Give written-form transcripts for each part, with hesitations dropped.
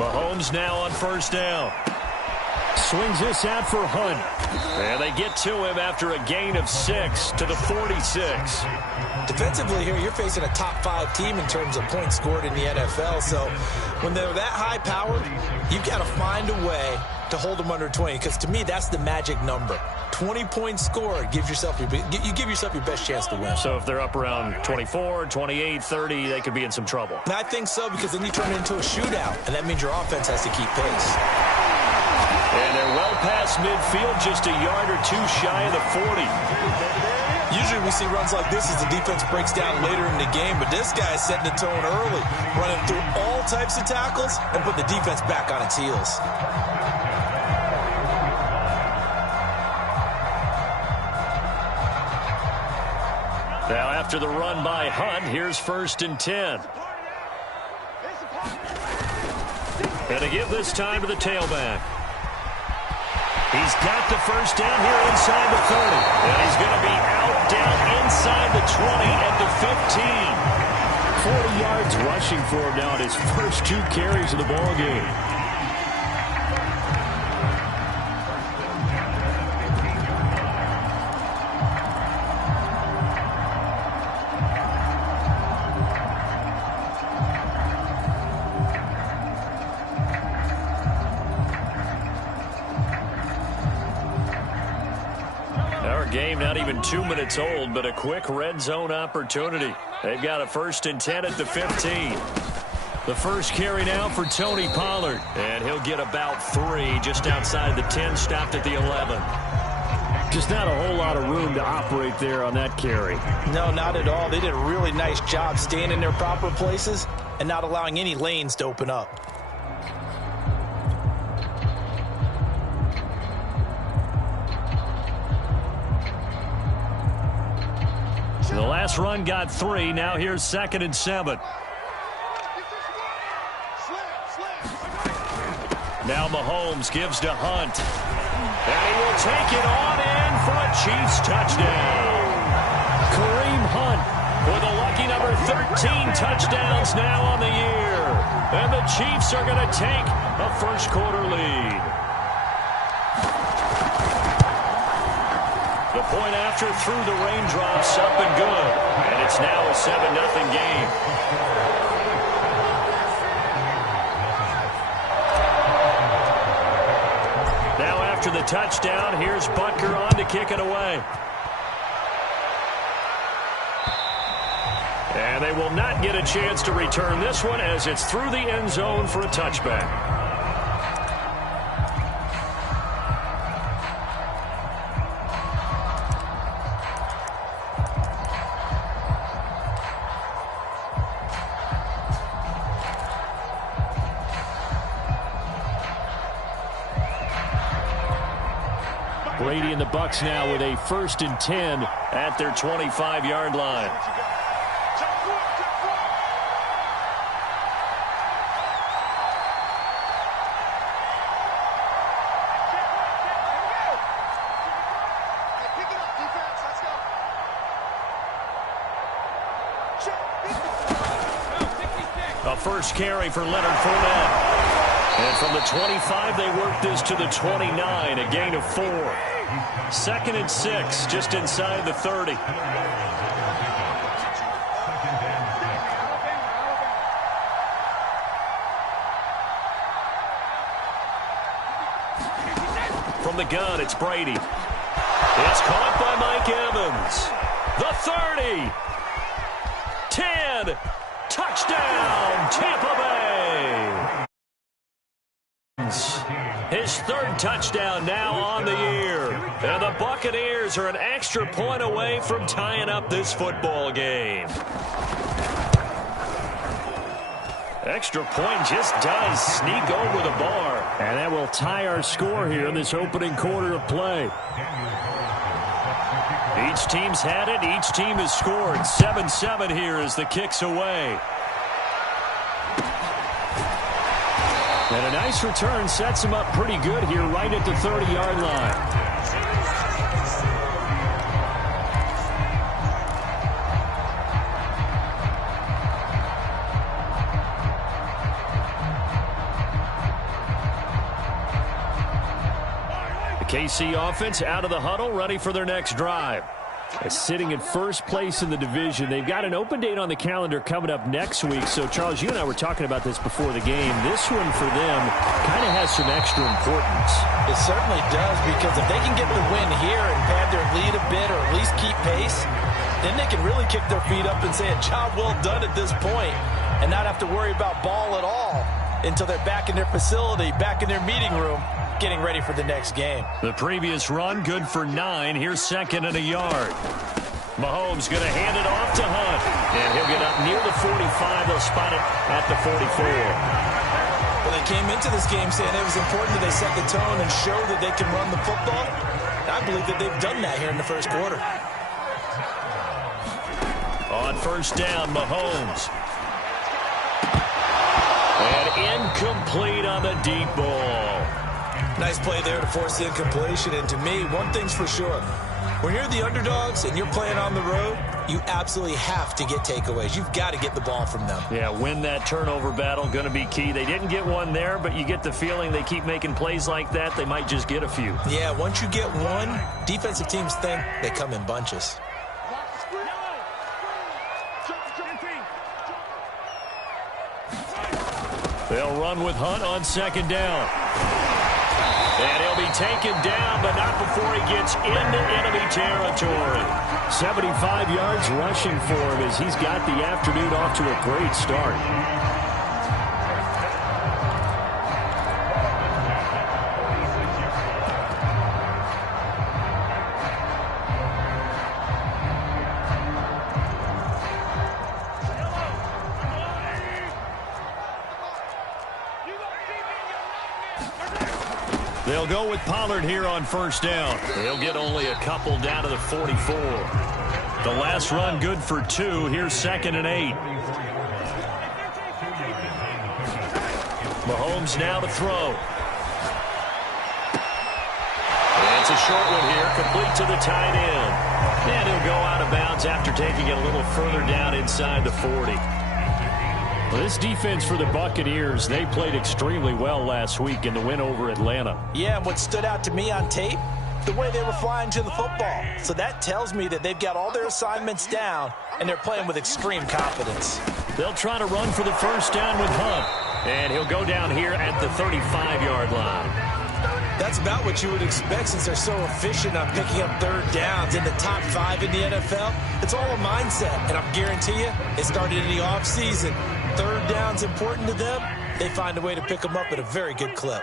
Mahomes now on first down. Swings this out for Hunt. And they get to him after a gain of 6 to the 46. Defensively here, you're facing a top 5 team in terms of points scored in the NFL. So when they're that high-powered, you've got to find a way to hold them under 20. Because to me, that's the magic number. 20 points scored, you give yourself your best chance to win. So if they're up around 24, 28, 30, they could be in some trouble. And I think so, because then you turn it into a shootout, and that means your offense has to keep pace. And they're well past midfield, just a yard or two shy of the 40. Usually we see runs like this as the defense breaks down later in the game, but this guy is setting the tone early, running through all types of tackles and putting the defense back on its heels. Now after the run by Hunt, here's 1st and 10. And to give this time to the tailback. He's got the first down here inside the 30. And he's going to be out down inside the 20 at the 15. 40 yards rushing for him now at his first 2 carries of the ball game. Game not even 2 minutes old, but a quick red zone opportunity. They've got a 1st and 10 at the 15. The first carry now for Tony Pollard, and he'll get about 3 just outside the 10, stopped at the 11. Just not a whole lot of room to operate there on that carry. No, not at all. They did a really nice job staying in their proper places and not allowing any lanes to open up. The last run got 3. Now here's 2nd and 7. Now Mahomes gives to Hunt. And he will take it on in for a Chiefs touchdown. Kareem Hunt with a lucky number 13 touchdowns now on the year. And the Chiefs are going to take a first-quarter lead. The point after through the raindrops up and good. And it's now a 7-0 game. Now after the touchdown, here's Butker on to kick it away. And they will not get a chance to return this one as it's through the end zone for a touchback. Brady and the Bucs now with a 1st and 10 at their 25-yard line. A first carry for Leonard Fournette. And from the 25, they work this to the 29, a gain of 4. 2nd and 6, just inside the 30. From the gun, it's Brady. It's caught by Mike Evans. The 30. 10. Touchdown, Tampa Bay. His 3rd touchdown now on the year. And the Buccaneers are an extra point away from tying up this football game. Extra point just does sneak over the bar. And that will tie our score here in this opening quarter of play. Each team's had it. Each team has scored. 7-7 here as the kick's away. And a nice return sets him up pretty good here right at the 30-yard line. KC offense out of the huddle, ready for their next drive. Sitting in first place in the division. They've got an open date on the calendar coming up next week. So, Charles, you and I were talking about this before the game. This one for them kind of has some extra importance. It certainly does, because if they can get the win here and pad their lead a bit or at least keep pace, then they can really kick their feet up and say a job well done at this point and not have to worry about ball at all until they're back in their facility, back in their meeting room, getting ready for the next game. The previous run, good for 9. Here's second and a yard. Mahomes going to hand it off to Hunt. And he'll get up near the 45. They'll spot it at the 44. Well, they came into this game saying it was important that they set the tone and show that they can run the football. I believe that they've done that here in the first quarter. On first down, Mahomes. And incomplete on the deep ball. Nice play there to force the incompletion. And to me, one thing's for sure. When you're the underdogs and you're playing on the road, you absolutely have to get takeaways. You've got to get the ball from them. Yeah, win that turnover battle, going to be key. They didn't get one there, but you get the feeling they keep making plays like that, they might just get a few. Yeah, once you get one, defensive teams think they come in bunches. They'll run with Hunt on second down. And he'll be taken down, but not before he gets into enemy territory. 75 yards rushing for him as he's got the afternoon off to a great start. They'll go with Pollard here on first down. He'll get only a couple down to the 44. The last run good for 2. Here's second and 8. Mahomes now to throw. And it's a short one here, complete to the tight end. And he'll go out of bounds after taking it a little further down inside the 40. Well, this defense for the Buccaneers, they played extremely well last week in the win over Atlanta. Yeah, and what stood out to me on tape, the way they were flying to the football. So that tells me that they've got all their assignments down, and they're playing with extreme confidence. They'll try to run for the first down with Hunt. And he'll go down here at the 35-yard line. That's about what you would expect since they're so efficient on picking up third downs in the top 5 in the NFL. It's all a mindset, and I guarantee you, it started in the offseason. Third down's important to them. They find a way to pick them up at a very good clip.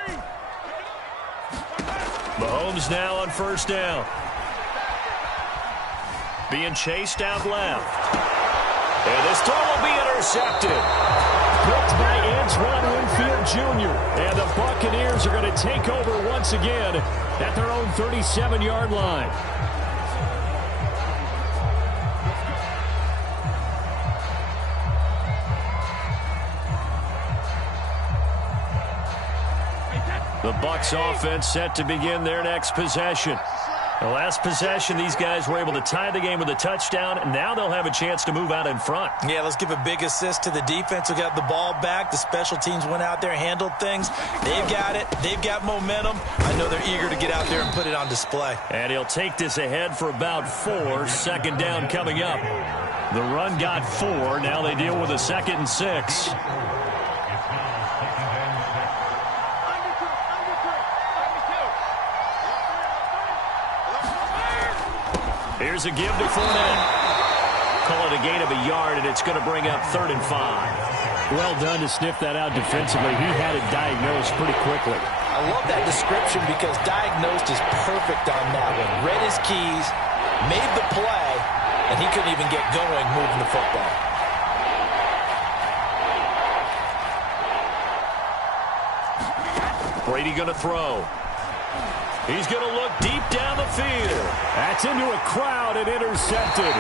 Mahomes now on first down. Being chased out left. And this throw will be intercepted. Picked by Antoine Winfield Jr. And the Buccaneers are going to take over once again at their own 37-yard line. The Bucs offense set to begin their next possession. The last possession, these guys were able to tie the game with a touchdown, and now they'll have a chance to move out in front. Yeah, let's give a big assist to the defense who got the ball back. The special teams went out there, handled things. They've got it. They've got momentum. I know they're eager to get out there and put it on display. And he'll take this ahead for about 4. Second down coming up. The run got 4. Now they deal with a 2nd and 6. Here's a give to Fournette. Call it a gain of a yard, and it's going to bring up 3rd and 5. Well done to sniff that out defensively. He had it diagnosed pretty quickly. I love that description because diagnosed is perfect on that one. Read his keys, made the play, and he couldn't even get going moving the football. Brady going to throw. He's going to look deep down the field. That's into a crowd and intercepted.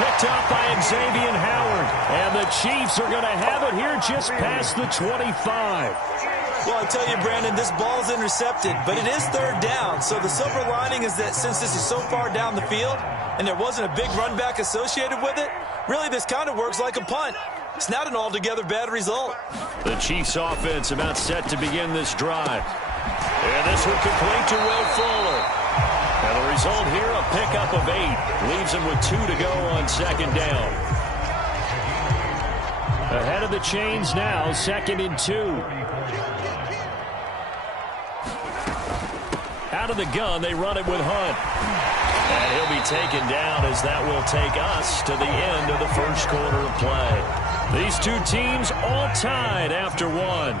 Picked up by Xavier Howard. And the Chiefs are going to have it here just past the 25. Well, I tell you, Brandon, this ball's intercepted, but it is 3rd down. So the silver lining is that since this is so far down the field and there wasn't a big run back associated with it, really this kind of works like a punt. It's not an altogether bad result. The Chiefs offense about set to begin this drive. And this will complete to Will Fuller. And the result here, a pickup of 8. Leaves him with 2 to go on second down. Ahead of the chains now, 2nd and 2. Out of the gun, they run it with Hunt. And he'll be taken down as that will take us to the end of the first quarter of play. These two teams all tied after one.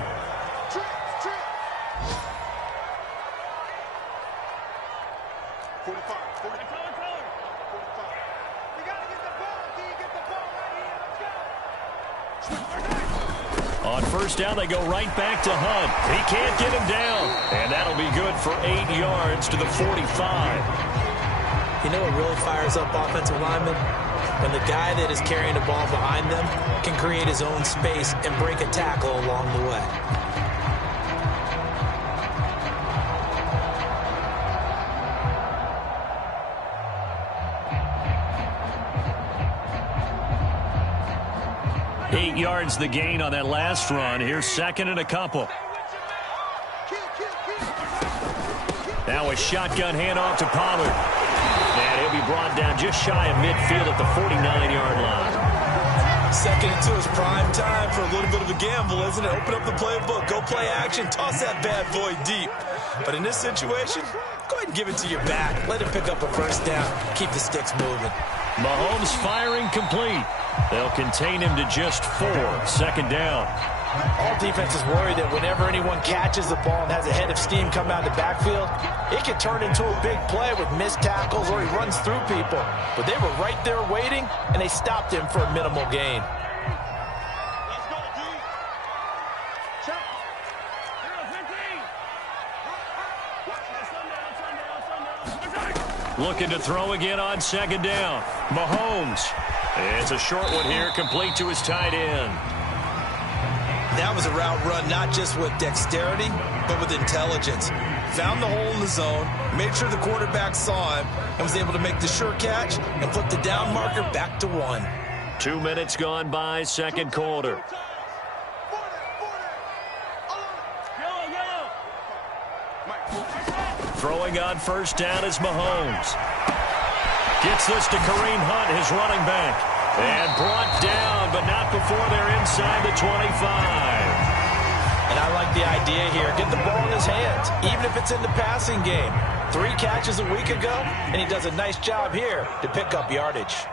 On first down, they go right back to Hunt. He can't get him down. And that'll be good for 8 yards to the 45. You know what really fires up offensive linemen? When the guy that is carrying the ball behind them can create his own space and break a tackle along the way. Eight yards the gain on that last run. Here's 2nd and a couple. Now a shotgun handoff to Pollard. And he'll be brought down just shy of midfield at the 49-yard line. 2nd and 2 is prime time for a little bit of a gamble, isn't it? Open up the playbook, go play action, toss that bad boy deep. But in this situation, go ahead and give it to your back. Let him pick up a first down. Keep the sticks moving. Mahomes firing complete. They'll contain him to just 4. 2nd down. All defenses worry that whenever anyone catches the ball and has a head of steam come out of the backfield, it can turn into a big play with missed tackles or he runs through people. But they were right there waiting, and they stopped him for a minimal gain. Looking to throw again on 2nd down. Mahomes. It's a short one here, complete to his tight end. That was a route run not just with dexterity, but with intelligence. Found the hole in the zone, made sure the quarterback saw him, and was able to make the sure catch and put the down marker back to 1. 2 minutes gone by, 2nd quarter. Throwing on first down is Mahomes. Gets this to Kareem Hunt, his running back. And brought down, but not before they're inside the 25. And I like the idea here. Get the ball in his hands, even if it's in the passing game. 3 catches a week ago, and he does a nice job here to pick up yardage.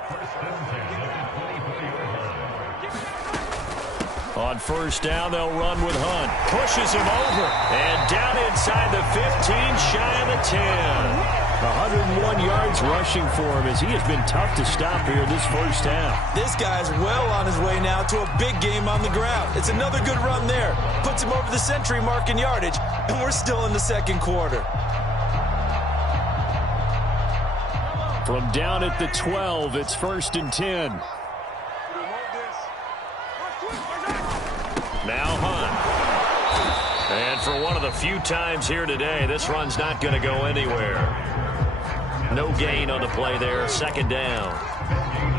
On first down, they'll run with Hunt. Pushes him over. And down inside the 15, shy of the 10. 101 yards rushing for him as he has been tough to stop here this first half. This guy's well on his way now to a big game on the ground. It's another good run there. Puts him over the century mark in yardage, and we're still in the 2nd quarter. From down at the 12, it's 1st and 10. Now Hunt. And for one of the few times here today, this run's not going to go anywhere. No gain on the play there, 2nd down.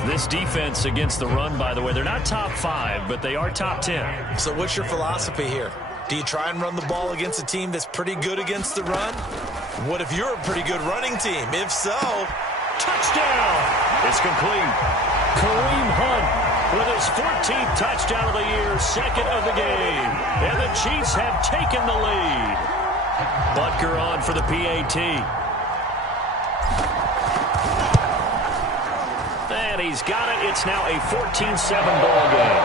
This defense against the run, by the way, they're not top 5, but they are top 10. So what's your philosophy here? Do you try and run the ball against a team that's pretty good against the run? What if you're a pretty good running team? If so, touchdown! It's complete. Kareem Hunt with his 14th touchdown of the year, 2nd of the game. And the Chiefs have taken the lead. Butker on for the PAT. And he's got it. It's now a 14-7 ball game.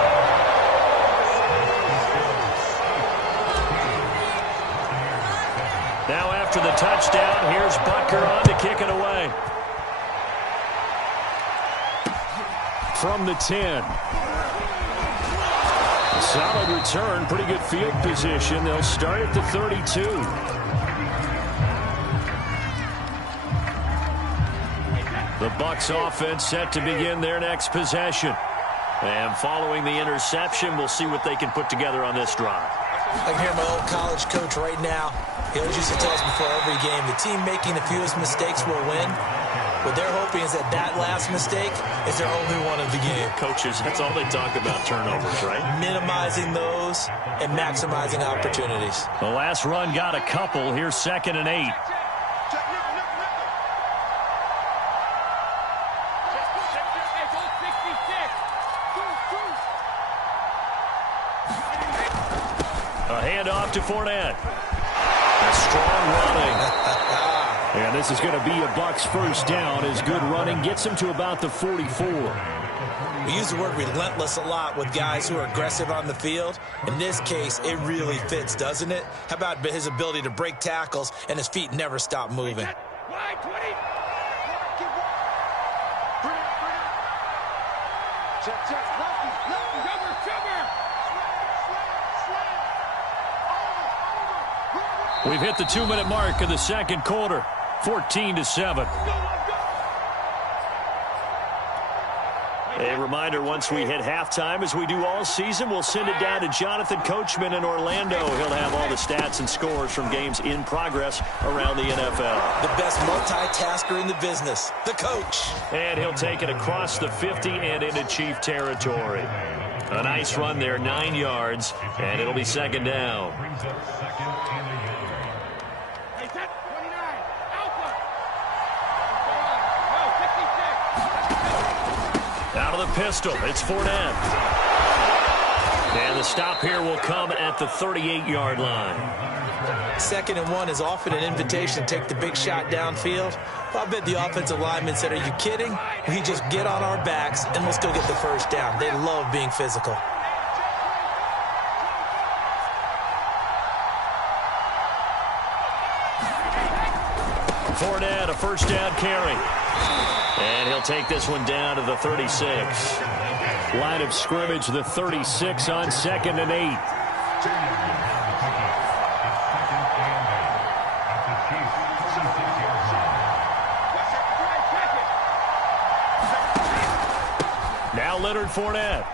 Now after the touchdown, here's Butker on to kick it away. From the 10. A solid return, pretty good field position. They'll start at the 32. The Bucs offense set to begin their next possession. And following the interception, we'll see what they can put together on this drive. I can hear my old college coach right now. He always used to tell us before every game, the team making the fewest mistakes will win. What they're hoping is that last mistake is their only one of the game. Coaches, that's all they talk about, turnovers, right? Minimizing those and maximizing opportunities. The last run got a couple. Here's 2nd and 8. A handoff to Fournette. A strong running. And this is going to be a Bucs first down as good running gets him to about the 44. We use the word relentless a lot with guys who are aggressive on the field. In this case, it really fits, doesn't it? How about his ability to break tackles and his feet never stop moving? We've hit the 2-minute mark of the second quarter. 14-7. A reminder, once we hit halftime, as we do all season, we'll send it down to Jonathan Coachman in Orlando. He'll have all the stats and scores from games in progress around the NFL. The best multitasker in the business, the coach. And he'll take it across the 50 and into Chief territory. A nice run there, 9 yards, and it'll be 2nd down. Out of the pistol, it's Fournette. And the stop here will come at the 38-yard line. 2nd and 1 is often an invitation to take the big shot downfield. Well, I bet the offensive linemen said, are you kidding? We just get on our backs and let's go get the first down. They love being physical. Fournette, a first down carry. And he'll take this one down to the 36. Line of scrimmage, the 36 on 2nd and 8. Now Leonard Fournette.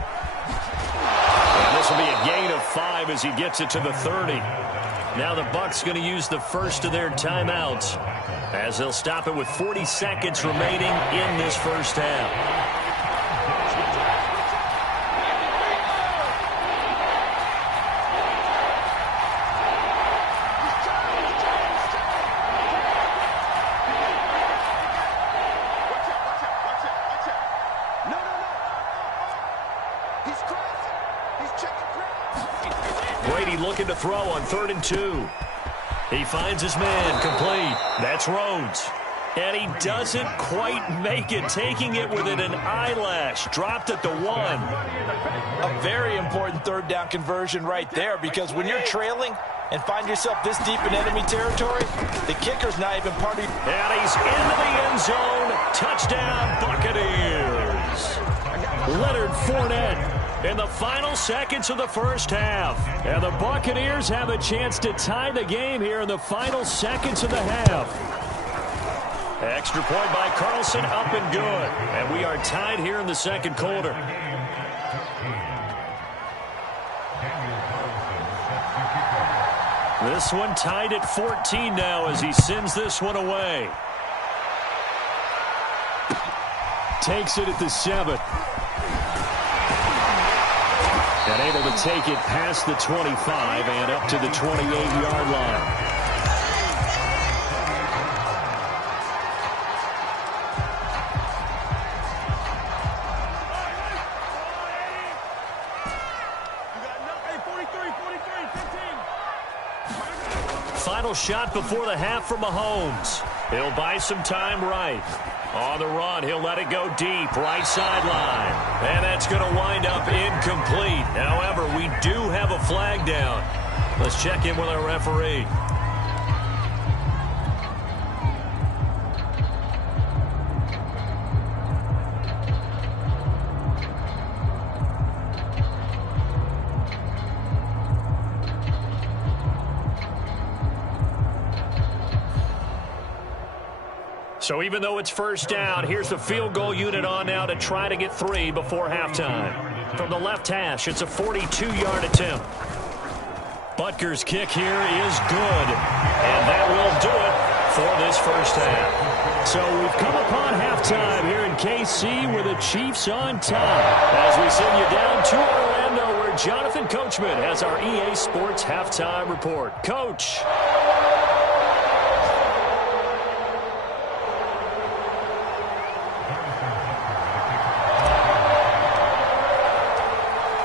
And this will be a gain of 5 as he gets it to the 30. Now the Bucs going to use the first of their timeouts, as they'll stop it with 40 seconds remaining in this first half. Brady looking to throw on 3rd and 2. He finds his man, complete. That's Rhodes. And he doesn't quite make it, taking it within an eyelash. Dropped at the 1. A very important 3rd down conversion right there, because when you're trailing and find yourself this deep in enemy territory, the kicker's not even part of... And he's into the end zone. Touchdown, Buccaneers. Leonard Fournette in the final seconds of the first half. And the Buccaneers have a chance to tie the game here in the final seconds of the half. Extra point by Carlson, up and good. And we are tied here in the second quarter. This one tied at 14 now as he sends this one away. Takes it at the 7. And able to take it past the 25 and up to the 28-yard line. Final shot before the half for Mahomes. He'll buy some time right. On the run, he'll let it go deep, right sideline. And that's going to wind up incomplete. However, we do have a flag down. Let's check in with our referee. So even though it's first down, here's the field goal unit on now to try to get 3 before halftime. From the left hash, it's a 42-yard attempt. Butker's kick here is good. And that will do it for this first half. So we've come upon halftime here in KC with the Chiefs on top. As we send you down to Orlando, where Jonathan Coachman has our EA Sports halftime report. Coach.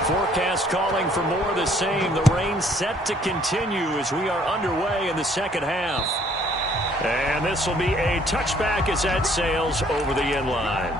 Forecast calling for more of the same. The rain set to continue as we are underway in the second half. And this will be a touchback as that sails over the end line.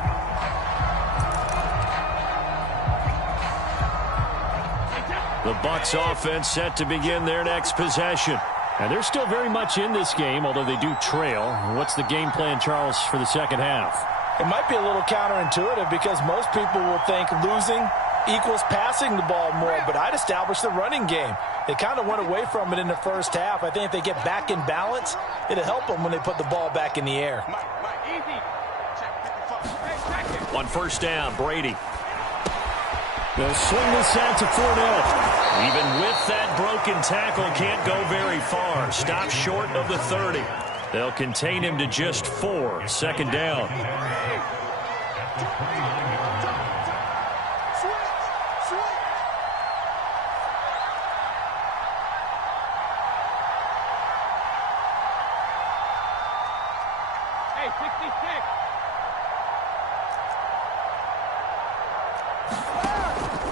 The Bucs offense set to begin their next possession. And they're still very much in this game, although they do trail. What's the game plan, Charles, for the second half? It might be a little counterintuitive because most people will think losing equals passing the ball more, but I'd establish the running game. They kind of went away from it in the first half. I think if they get back in balance, it'll help them when they put the ball back in the air. On first down, Brady. They'll swing this out to Fournette. Even with that broken tackle, can't go very far. Stop short of the 30. They'll contain him to just 4. Second down.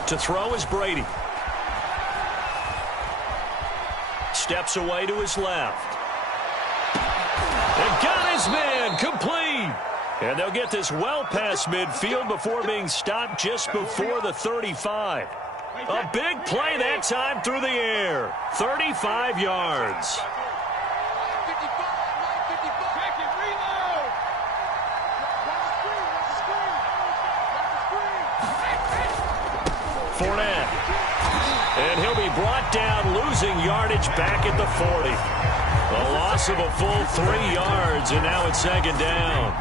To throw is Brady. Steps away to his left. They've got his man complete. And they'll get this well past midfield before being stopped just before the 35. A big play that time through the air. 35 yards. Fournette. And he'll be brought down, losing yardage back at the 40. A loss of a full 3 yards, and now it's second down.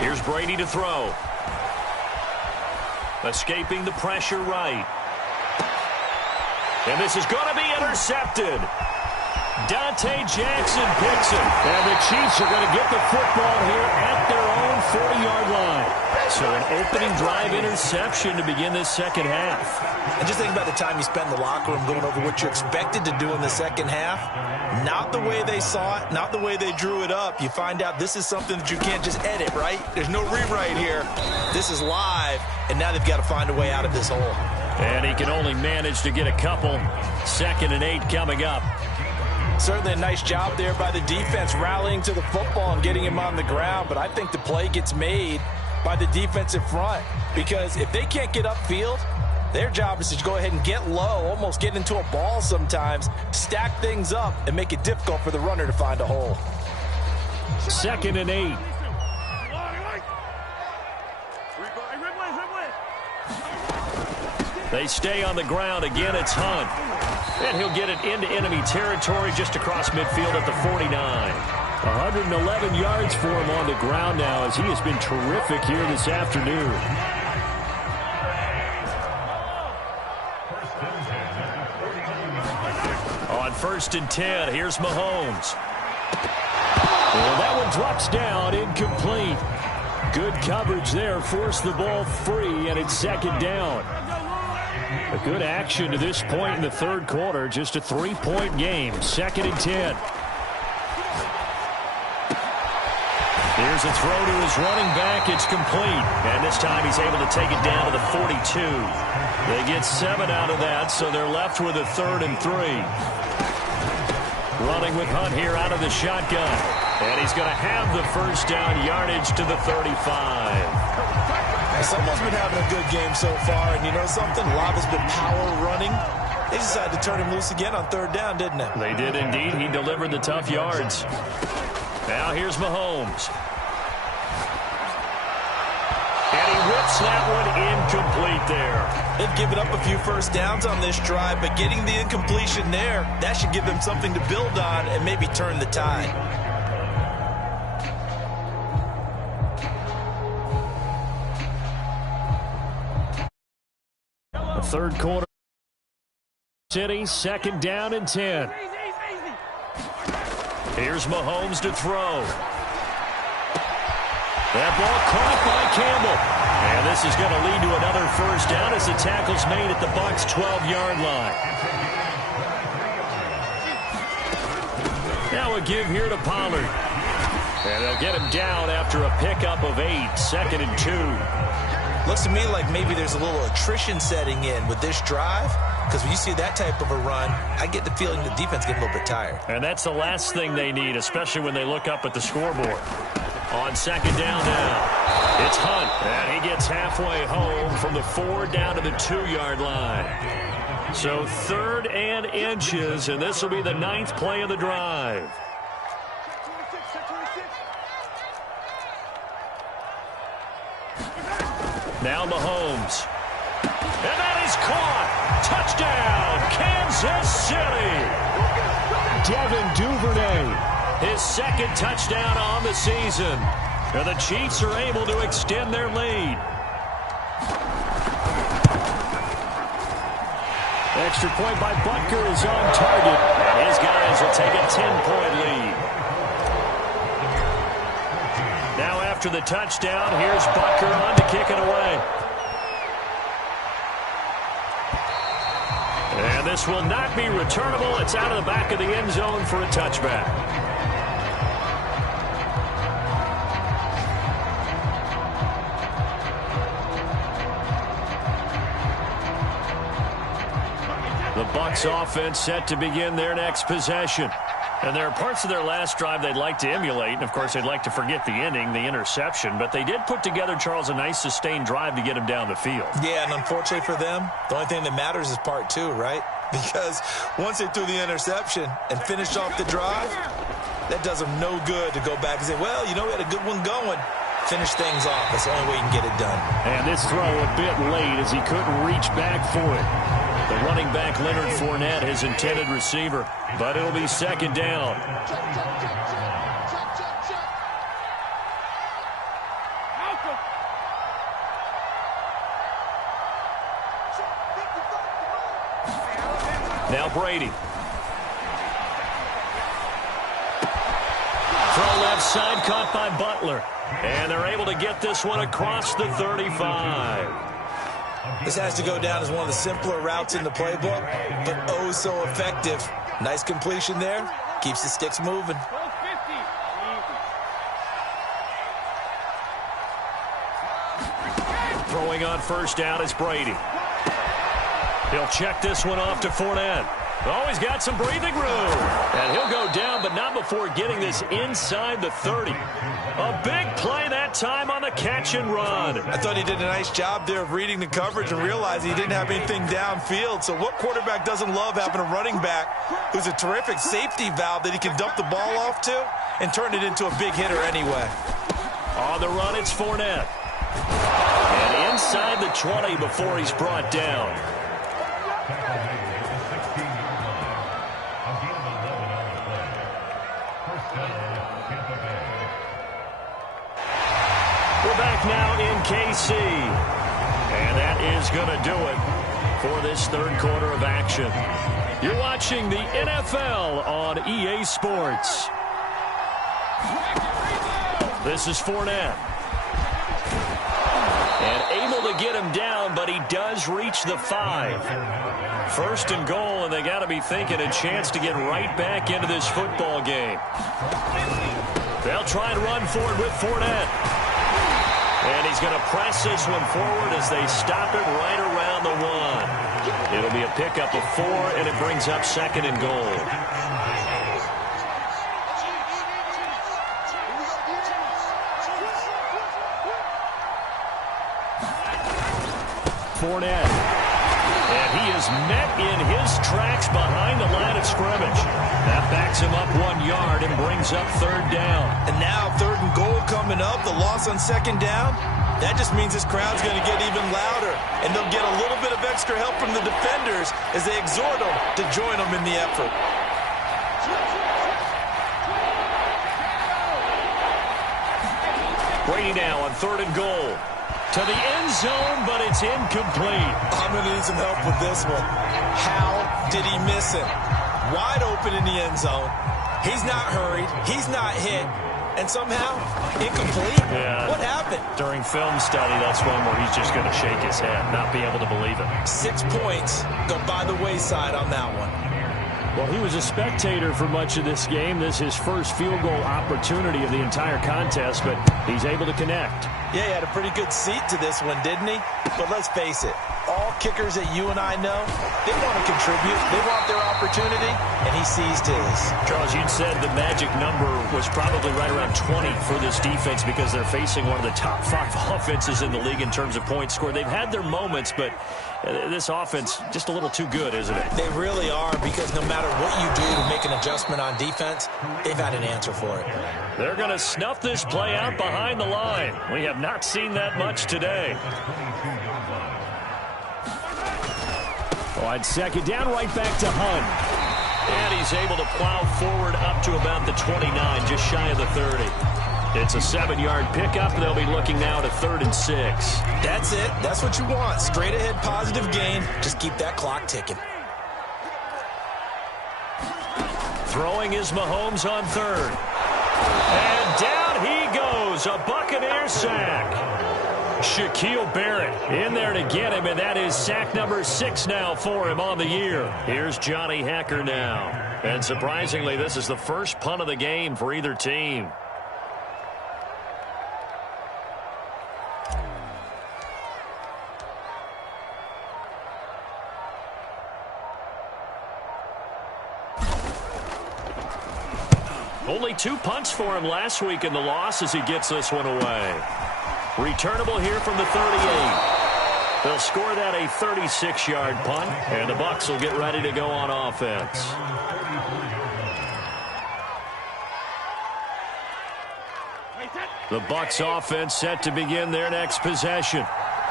Here's Brady to throw. Escaping the pressure right. And this is going to be intercepted. Dante Jackson picks it. And the Chiefs are going to get the football here at their own 40-yard line. So an opening drive interception to begin this second half. And just think about the time you spend in the locker room going over what you're expected to do in the second half. Not the way they saw it, not the way they drew it up. You find out this is something that you can't just edit, right? There's no rewrite here. This is live, and now they've got to find a way out of this hole. And he can only manage to get a couple. 2nd and 8 coming up. Certainly a nice job there by the defense rallying to the football and getting him on the ground, but I think the play gets made by the defensive front because if they can't get upfield, their job is to go ahead and get low, almost get into a ball sometimes, stack things up, and make it difficult for the runner to find a hole. 2nd and 8. They stay on the ground. Again, it's Hunt. And he'll get it into enemy territory just across midfield at the 49. 111 yards for him on the ground now as he has been terrific here this afternoon. On 1st and 10, here's Mahomes. Well, that one drops down, incomplete. Good coverage there, forced the ball free, and it's second down. A good action to this point in the third quarter. Just a 3-point game. 2nd and 10. Here's a throw to his running back. It's complete. And this time he's able to take it down to the 42. They get 7 out of that, so they're left with a 3rd and 3. Running with Hunt here out of the shotgun. And he's going to have the first down yardage to the 35. Someone's been having a good game so far, and you know something? A lot has been power running. They decided to turn him loose again on 3rd down, didn't they? They did indeed. He delivered the tough yards. Now here's Mahomes. And he whips that one incomplete there. They've given up a few first downs on this drive, but getting the incompletion there, that should give them something to build on and maybe turn the tide. The third quarter. City, second down and 10. Here's Mahomes to throw. That ball caught by Campbell. And this is going to lead to another first down as the tackle's made at the Bucs' 12-yard line. Now a give here to Pollard. And they'll get him down after a pickup of 8, second and 2. Looks to me like maybe there's a little attrition setting in with this drive. Because when you see that type of a run, I get the feeling the defense getting a little bit tired. And that's the last thing they need, especially when they look up at the scoreboard. On second down now, it's Hunt. And he gets halfway home from the 4 down to the 2-yard line. So 3rd and inches, and this will be the 9th play of the drive. Now Mahomes. And that is caught. Touchdown, Kansas City. Devin Duvernay, his 2nd touchdown on the season. And the Chiefs are able to extend their lead. Extra point by Butker is on target. And his guys will take a 10-point lead. Now after the touchdown, here's Butker on to kick it away. And this will not be returnable. It's out of the back of the end zone for a touchback. The Bucs offense set to begin their next possession. And there are parts of their last drive they'd like to emulate. And, of course, they'd like to forget the ending, the interception. But they did put together, Charles, a nice sustained drive to get him down the field. Yeah, and unfortunately for them, the only thing that matters is part 2, right? Because once they threw the interception and finished off the drive, that does them no good to go back and say, well, you know, we had a good one going. Finish things off. That's the only way you can get it done. And this throw a bit late as he couldn't reach back for it. The running back, Leonard Fournette, his intended receiver. But it'll be second down. Now Brady. Throw left side, caught by Butler. And they're able to get this one across the 35. This has to go down as one of the simpler routes in the playbook, but oh so effective. Nice completion there. Keeps the sticks moving. Throwing on first down is Brady. He'll check this one off to Fournette. Oh, he's got some breathing room. And he'll go down, but not before getting this inside the 30. A big play that time on the catch and run. I thought he did a nice job there of reading the coverage and realizing he didn't have anything downfield. So what quarterback doesn't love having a running back who's a terrific safety valve that he can dump the ball off to and turn it into a big hitter anyway? On the run, it's Fournette. And inside the 20 before he's brought down. We're back now in KC. And that is going to do it for this third quarter of action. You're watching the NFL on EA Sports. This is Fournette. And able to get him down, but he does reach the 5. First and goal, and they got to be thinking a chance to get right back into this football game. They'll try and run forward with Fournette. And he's going to press this one forward as they stop it right around the 1. It'll be a pickup of 4, and it brings up second and goal. Fournette. And he is met in his tracks behind the line of scrimmage. That backs him up 1 yard and brings up third down. And now third and goal coming up. The loss on second down. That just means this crowd's going to get even louder, and they'll get a little bit of extra help from the defenders as they exhort them to join them in the effort. Brady now on 3rd and goal. To the end zone, but it's incomplete. I'm going to need some help with this one. How did he miss him? Wide open in the end zone. He's not hurried. He's not hit. And somehow, incomplete? Yeah. What happened? During film study, that's one where he's just going to shake his head, not be able to believe it. 6 points go by the wayside on that one. Well, he was a spectator for much of this game. This is his first field goal opportunity of the entire contest, but he's able to connect. Yeah, he had a pretty good seat to this one, didn't he? But let's face it, all kickers that you and I know, they want to contribute. They want their opportunity, and he seized his. Charles, you'd said the magic number was probably right around 20 for this defense because they're facing one of the top 5 offenses in the league in terms of points scored. They've had their moments, but this offense just a little too good, isn't it? They really are, because no matter what you do to make an adjustment on defense, they've had an answer for it. They're going to snuff this play out behind the line. We have not seen that much today. On 2nd down, right back to Hunt. And he's able to plow forward up to about the 29, just shy of the 30. It's a 7-yard pickup. They'll be looking now to 3rd and 6. That's it. That's what you want. Straight ahead positive gain. Just keep that clock ticking. Throwing is Mahomes on 3rd. And down he goes. A Buccaneer sack. Shaquille Barrett in there to get him, and that is sack number 6 now for him on the year. Here's Johnny Hekker now. And surprisingly, this is the first punt of the game for either team. Only 2 punts for him last week in the loss as he gets this one away. Returnable here from the 38. They'll score that a 36-yard punt, and the Bucs will get ready to go on offense. The Bucs offense set to begin their next possession.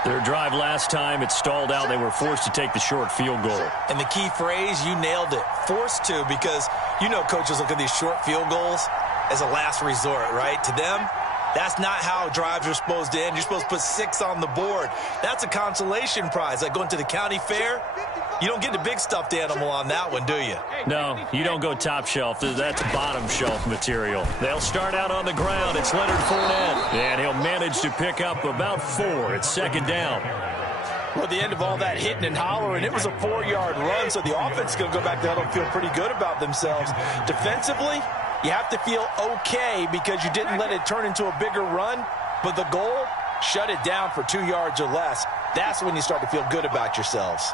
Their drive last time, it stalled out. They were forced to take the short field goal. And the key phrase, you nailed it, forced to, because you know coaches look at these short field goals as a last resort, right? To them, that's not how drives are supposed to end. You're supposed to put 6 on the board. That's a consolation prize. Like going to the county fair, you don't get the big stuffed animal on that one, do you? No, you don't go top shelf. That's bottom shelf material. They'll start out on the ground. It's Leonard Fournette, and he'll manage to pick up about 4. It's 2nd down. Well, at the end of all that hitting and hollering, it was a 4-yard run, so the offense is going to go back there and feel pretty good about themselves. Defensively, you have to feel okay because you didn't let it turn into a bigger run, but the goal, shut it down for 2 yards or less. That's when you start to feel good about yourselves.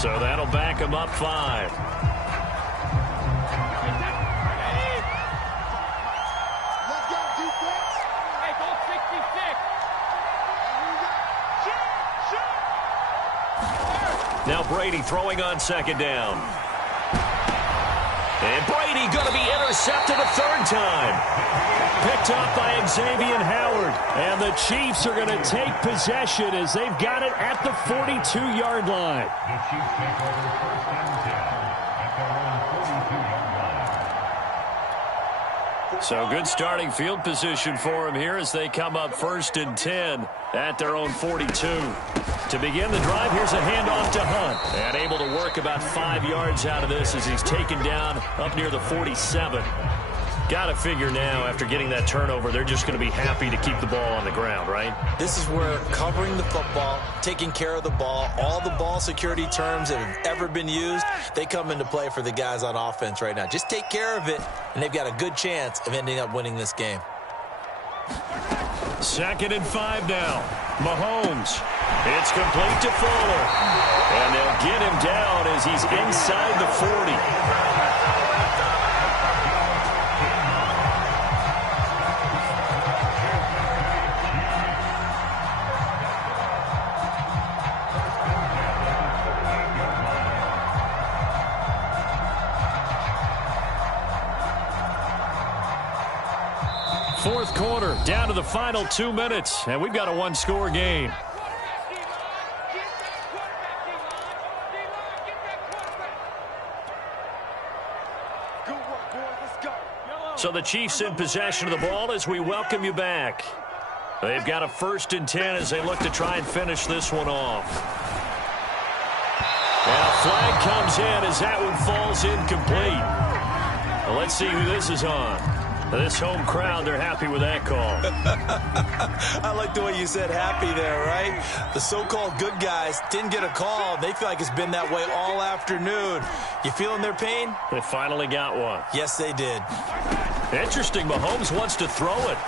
So that'll back him up 5. Now Brady throwing on 2nd down. And Brady going to be intercepted a 3rd time. Picked up by Xavier Howard. And the Chiefs are going to take possession as they've got it at the 42-yard line. So good starting field position for them here as they come up 1st and 10 at their own 42. To begin the drive, here's a handoff to Hunt. And able to work about 5 yards out of this as he's taken down up near the 47. Got to figure now, after getting that turnover, they're just going to be happy to keep the ball on the ground, right? This is where covering the football, taking care of the ball, all the ball security terms that have ever been used, they come into play for the guys on offense right now. Just take care of it, and they've got a good chance of ending up winning this game. 2nd and 5 now. Mahomes. It's complete to Fuller. And they'll get him down as he's inside the 40. Fourth quarter, down to the final 2 minutes, and we've got a one-score game. So the Chiefs in possession of the ball as we welcome you back. They've got a 1st and 10 as they look to try and finish this one off. And a flag comes in as that one falls incomplete. Well, let's see who this is on. This home crowd, they're happy with that call. I like the way you said happy there, right? The so-called good guys didn't get a call. They feel like it's been that way all afternoon. You feeling their pain? They finally got one. Yes, they did. Interesting. Mahomes wants to throw it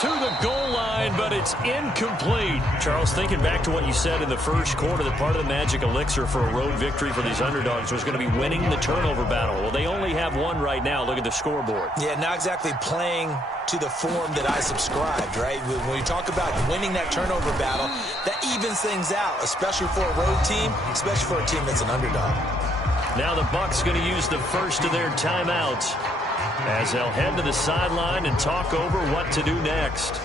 to the goal line, but it's incomplete. Charles, thinking back to what you said in the first quarter, that part of the magic elixir for a road victory for these underdogs was going to be winning the turnover battle. Well, they only have one right now. Look at the scoreboard. Yeah, not exactly playing to the form that I subscribed, right? When you talk about winning that turnover battle, that evens things out, especially for a road team, especially for a team that's an underdog. Now the Bucs going to use the first of their timeouts as they'll head to the sideline and talk over what to do next.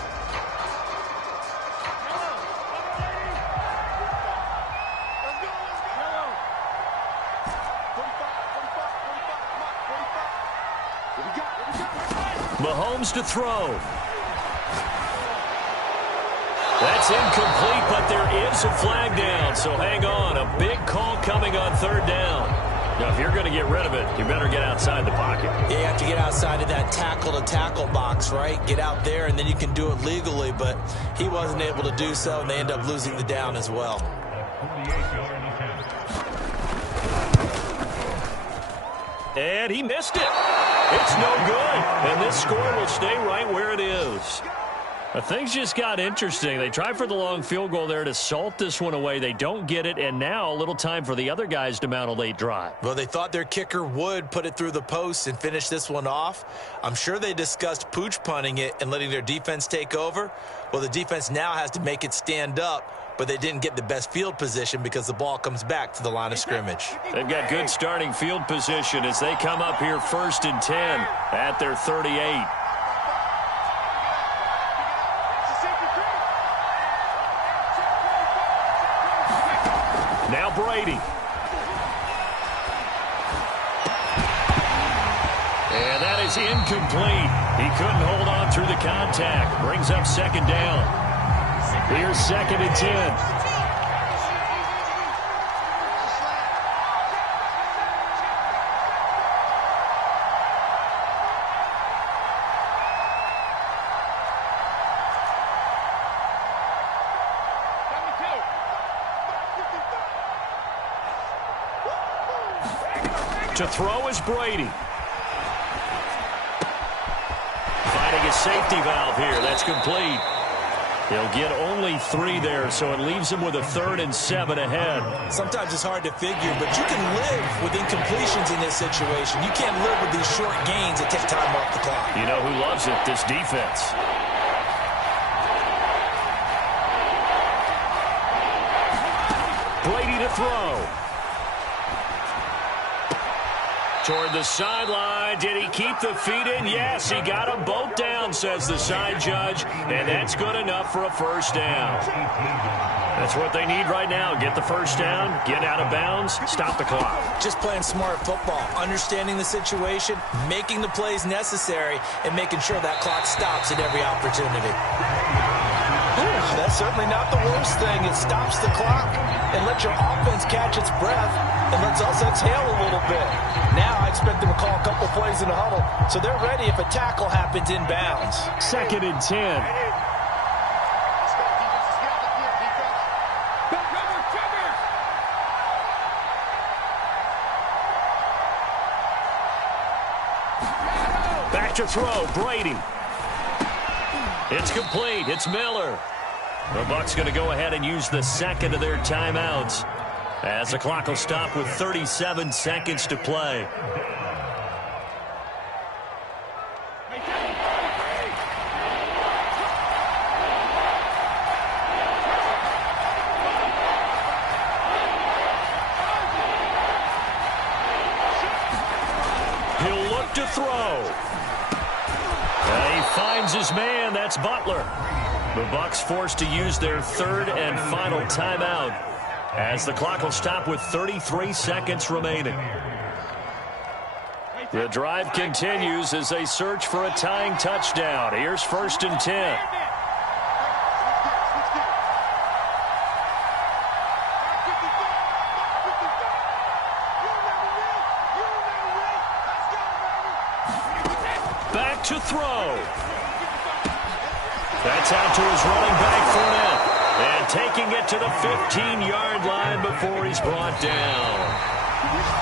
Mahomes to throw. That's incomplete, but there is a flag down, so hang on. A big call coming on 3rd down. Now, if you're going to get rid of it, you better get outside the pocket. Yeah, you have to get outside of that tackle-to-tackle box, right? Get out there, and then you can do it legally, but he wasn't able to do so, and they end up losing the down as well. And he missed it. It's no good, and this score will stay right where it is. Things just got interesting. They tried for the long field goal there to salt this one away. They don't get it, and now a little time for the other guys to mount a late drive. Well, they thought their kicker would put it through the post and finish this one off. I'm sure they discussed pooch punting it and letting their defense take over. Well, the defense now has to make it stand up, but they didn't get the best field position because the ball comes back to the line of scrimmage. They've got good starting field position as they come up here 1st and 10 at their 38. Now Brady. And that is incomplete. He couldn't hold on through the contact. Brings up 2nd down. Here's 2nd and 10. To throw is Brady. Finding a safety valve here. That's complete. He'll get only 3 there, so it leaves him with a 3rd and 7 ahead. Sometimes it's hard to figure, but you can live with incompletions in this situation. You can't live with these short gains that take time off the clock. You know who loves it? This defense. Brady to throw. Toward the sideline. Did he keep the feet in? Yes, he got them both down, says the side judge. And that's good enough for a 1st down. That's what they need right now. Get the 1st down, get out of bounds, stop the clock. Just playing smart football, understanding the situation, making the plays necessary, and making sure that clock stops at every opportunity. That's certainly not the worst thing. It stops the clock and lets your offense catch its breath and lets us exhale a little bit. Now I expect them to call a couple plays in the huddle, so they're ready if a tackle happens in bounds. 2nd and 10. Back to throw, Brady. It's complete. It's Miller. The Bucs going to go ahead and use the 2nd of their timeouts as the clock will stop with 37 seconds to play. He'll look look to throw. He finds his man. That's Butler. The Bucs forced to use their third and final timeout as the clock will stop with 33 seconds remaining. The drive continues as they search for a tying touchdown. Here's 1st and 10. Back to throw. That's out to his running back, Fournette. And taking it to the 15-yard line before he's brought down.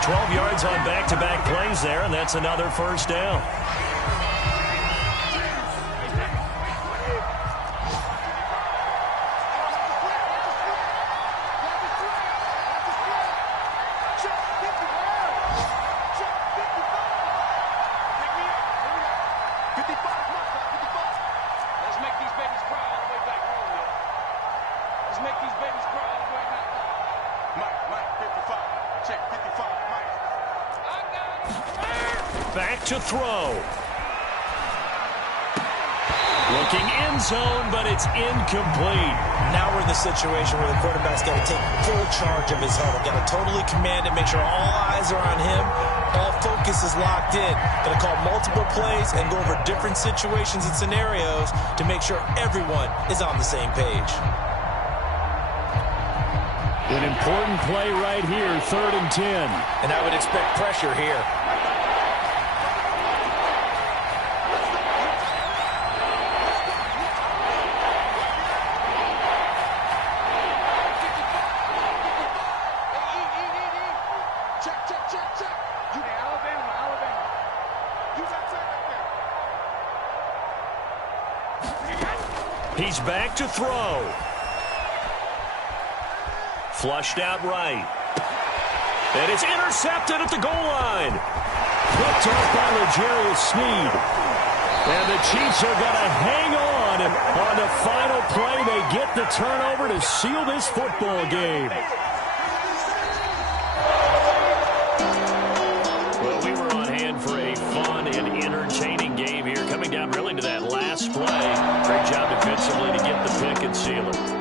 12 yards on back-to-back plays there, and that's another first down. Back to throw. Looking end zone, but it's incomplete. Now we're in the situation where the quarterback's got to take full charge of his huddle. Got to totally command it, make sure all eyes are on him. All focus is locked in. Going to call multiple plays and go over different situations and scenarios to make sure everyone is on the same page. An important play right here, 3rd and 10. And I would expect pressure here. He's back to throw. Flushed out right. And it's intercepted at the goal line. Picked off by L'Jarius Sneed. And the Chiefs are going to hang on the final play. They get the turnover to seal this football game. Well, we were on hand for a fun and entertaining game here. Coming down really to that last play. Great job defensively to get the pick and seal it.